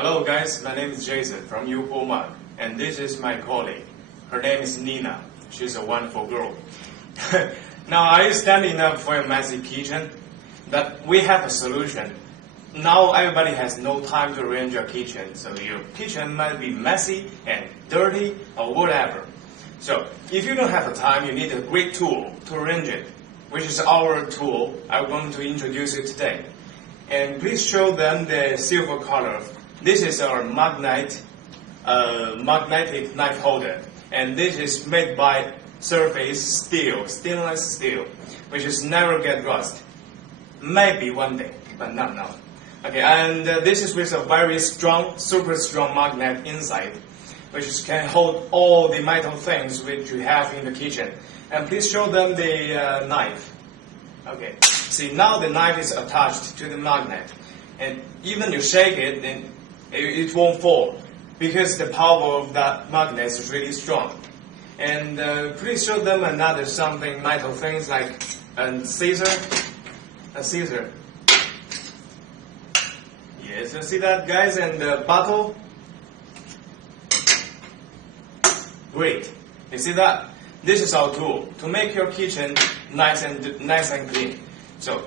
Hello guys, my name is Jason from U-polemag, and this is my colleague. Her name is Nina. She's a wonderful girl. Now, are you standing up for a messy kitchen? But we have a solution. Now everybody has no time to arrange your kitchen, so your kitchen might be messy and dirty or whatever. So if you don't have the time, you need a great tool to arrange it, which is our tool I'm going to introduce you today. And please show them the silver color. This is our magnetic knife holder, and this is made by surface steel, stainless steel, which is never get rust. Maybe one day, but not now. Okay, and this is with a very strong, super strong magnet inside, which can hold all the metal things which you have in the kitchen. And please show them the knife. Okay, see, now the knife is attached to the magnet, and even you shake it, then it won't fall, because the power of that magnet is really strong. And please show them another something metal things like a scissor. Yes, you see that, guys? And the bottle. Great. You see that? This is our tool to make your kitchen nice and clean. So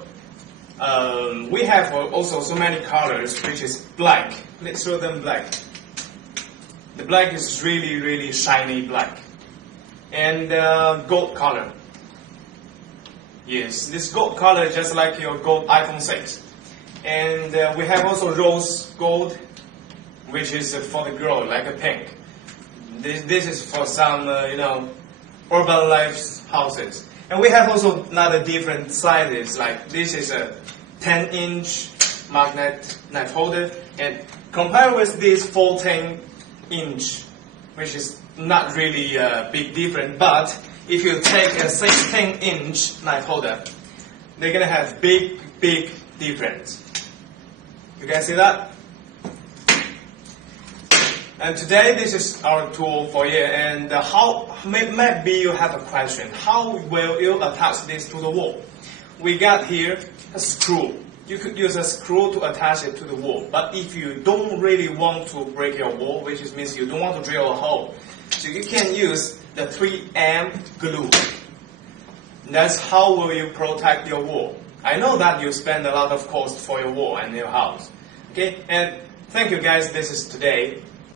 we have also so many colors, which is black. Let's show them black. The black is really shiny black. And gold color. Yes, this gold color is just like your gold iPhone 6. And we have also rose gold, which is for the girl, like a pink. This is for some, urban life houses. And we have also another different sizes, like this is a 10-inch magnet knife holder, and compared with this 14-inch, which is not really a big difference, but if you take a 16-inch knife holder, they're gonna have big difference. You guys see that? And today this is our tool for you. And maybe you have a question: how will you attach this to the wall? We got here a screw. You could use a screw to attach it to the wall. But if you don't really want to break your wall, which means you don't want to drill a hole, so you can use the 3M glue. That's how will you protect your wall. I know that you spend a lot of cost for your wall and your house. Okay, and thank you guys. This is today.